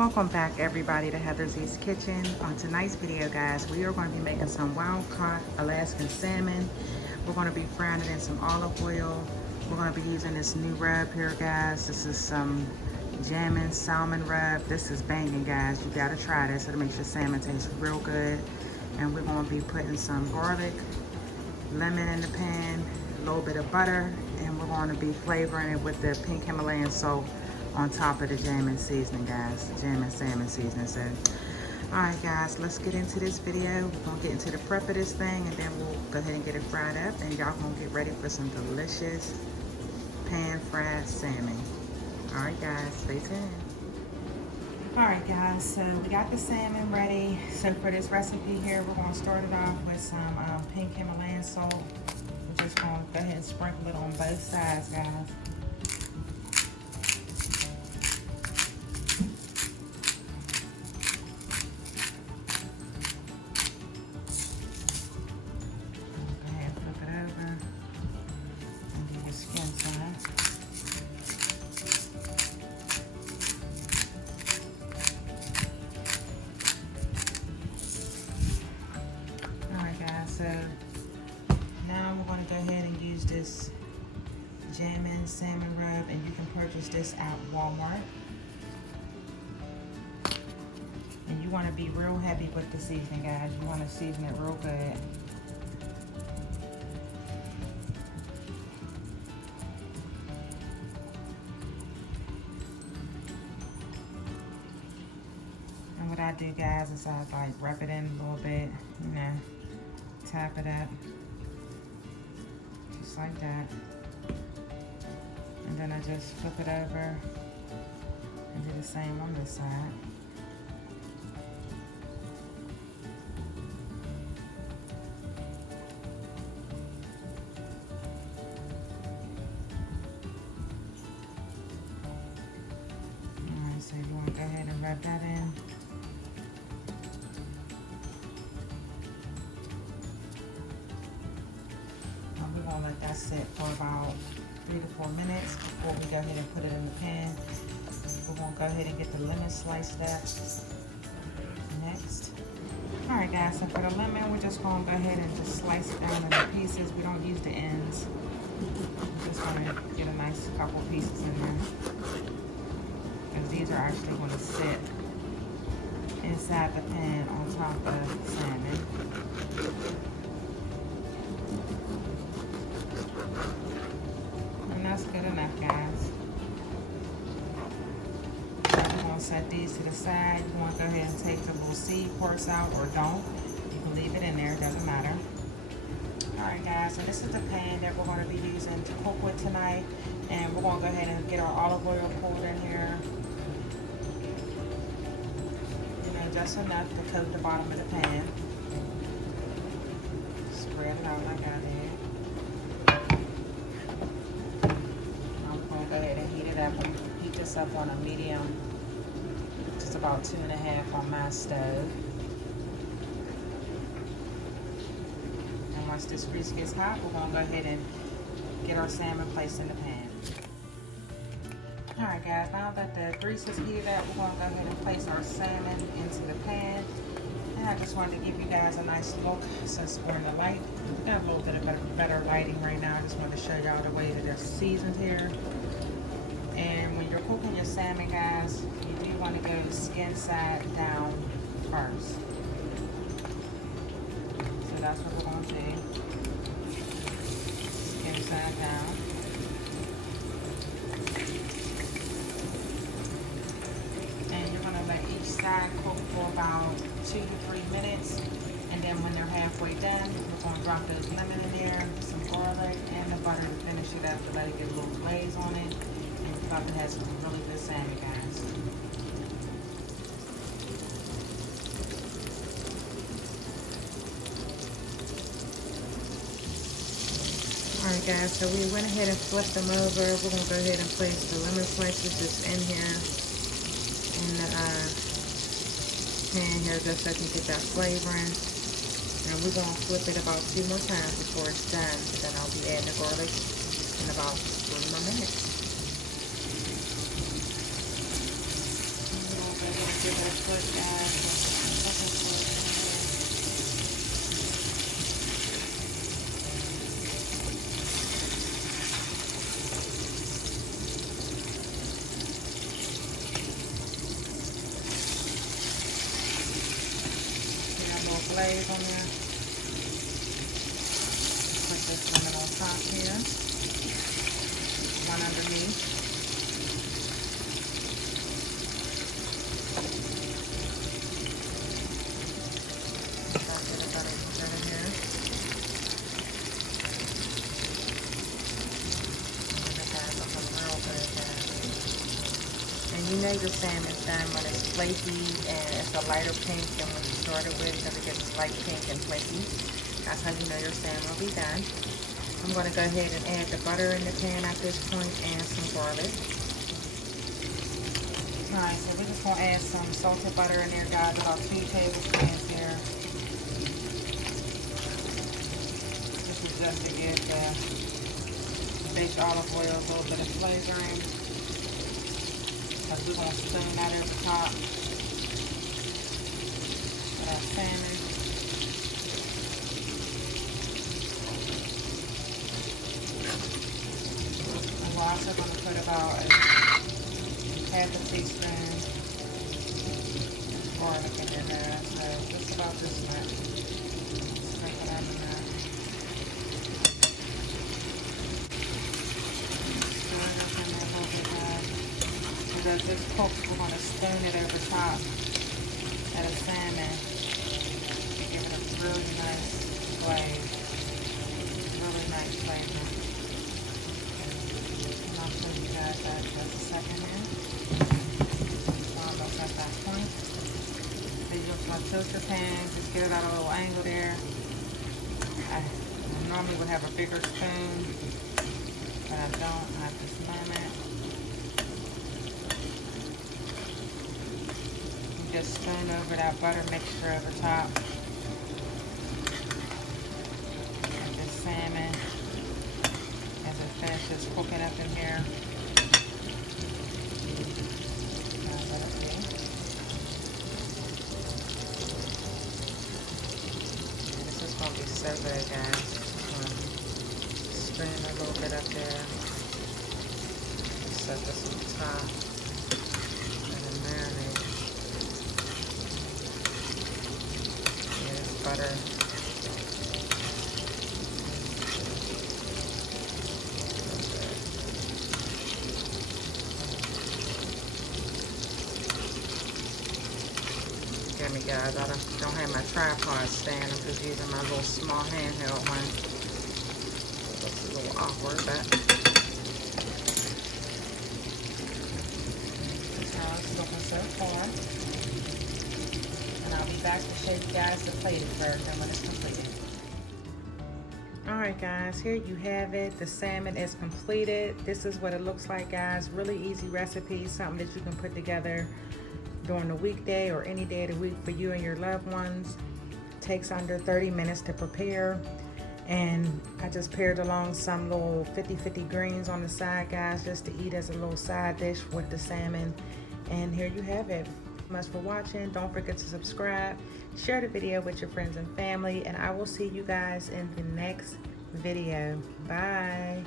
Welcome back everybody to Heather's East Kitchen. On tonight's video, guys, we are going to be making some wild caught Alaskan salmon. We're going to be frying it in some olive oil. We're going to be using this new rub here, guys. This is some jamming salmon rub. This is banging, guys. You got to try this. It'll make your salmon taste real good. And we're going to be putting some garlic, lemon in the pan, a little bit of butter, and we're going to be flavoring it with the pink Himalayan salt on top of the jamming seasoning, guys. Jamming salmon seasoning. So, alright guys, let's get into this video. We're gonna get into the prep of this thing, and then we'll go ahead and get it fried up, and y'all gonna get ready for some delicious pan fried salmon. Alright guys, stay tuned. Alright guys, so we got the salmon ready. So for this recipe here, we're gonna start it off with some pink Himalayan salt. We're just gonna go ahead and sprinkle it on both sides, guys. So now we're going to go ahead and use this jamming salmon rub, and you can purchase this at Walmart. And you want to be real heavy with the seasoning, guys. You want to season it real good. And what I do, guys, is I like rub it in a little bit, you know. Tap it up, just like that, and then I just flip it over and do the same on this side. Alright, so you want to go ahead and rub that in. We're going to let that sit for about 3 to 4 minutes before we go ahead and put it in the pan. We're going to go ahead and get the lemon sliced up next. Alright guys, so for the lemon, we're just going to go ahead and just slice it down into pieces. We don't use the ends. We're just going to get a nice couple pieces in there. Because these are actually going to sit inside the pan on top of the salmon. That's good enough, guys. We're going to set these to the side. You want to go ahead and take the little seed parts out, or don't. You can leave it in there, it doesn't matter. Alright guys, so this is the pan that we're going to be using to cook with tonight. And we're going to go ahead and get our olive oil poured in here. You know, just enough to coat the bottom of the pan. Spread it out like I did. Go ahead and heat it up. I'm heat this up on a medium, just about 2.5 on my stove. And once this grease gets hot, we're going to go ahead and get our salmon placed in the pan. Alright guys, now that the grease is heated up, we're going to go ahead and place our salmon into the pan. And I just wanted to give you guys a nice look since we're in the light. We got a little bit of better lighting right now. I just wanted to show y'all the way that they're seasoned here. And when you're cooking your salmon, guys, you do want to go skin side down first. So that's what we're going to do. Skin side down. And you're going to let each side cook for about 2 to 3 minutes. And then when they're halfway done, we're going to drop those lemon in there, some garlic, and the butter to finish it up to let it get a little glaze on it. About to have some really good salmon, guys. Alright guys, so we went ahead and flipped them over. We're going to go ahead and place the lemon slices just in here in the pan here, just so I can get that flavoring. And we're going to flip it about 2 more times before it's done. And then I'll be adding the garlic in about 3 more minutes. Give it a flip, guys. Second flip. Get a little glaze on there. Put this lemon on top here. One underneath. And you know your salmon's done when it's flaky and it's a lighter pink than when you started with, because it gets light pink and flaky. That's how you know your salmon will be done. I'm going to go ahead and add the butter in the pan at this point and some garlic. Alright, so we're just going to add some salted butter in there, guys, about 2 tablespoons here. This is just to give the baked olive oil a little bit of flavoring. Because we're going to spoon that over top with our salmon. And we're also going to put about half a teaspoon of garlic in there. So just about this much. Sprinkle that in there. Stir it up in there a little bit, guys. And as this cooks, we're going to spoon it over top of the salmon. Give it a really nice glaze. Really nice flavor. And I'll show you guys that just a second here. Almost at that point. So you're just going to tilt your pan, just get it at a little angle there. I normally would have a bigger spoon, but I don't at this moment. You just spoon over that butter mixture over top. And this salmon, as it finishes cooking up in here. Going to be so good, guys. Spoon a little bit up there. Set this on top. And then marinate. Here's butter. Forgive me, guys, I don't have my tripod stand. I'm just using my little small handheld one. It looks a little awkward, but that's how it's looking so far. And I'll be back to show you guys the plated version when it's completed. Alright guys, here you have it. The salmon is completed. This is what it looks like, guys. Really easy recipe, something that you can put together during the weekday or any day of the week for you and your loved ones. Takes under 30 minutes to prepare, and I just paired along some little 50-50 greens on the side, guys, just to eat as a little side dish with the salmon. And here you have it. Thank you much for watching. Don't forget to subscribe, share the video with your friends and family, and I will see you guys in the next video. Bye.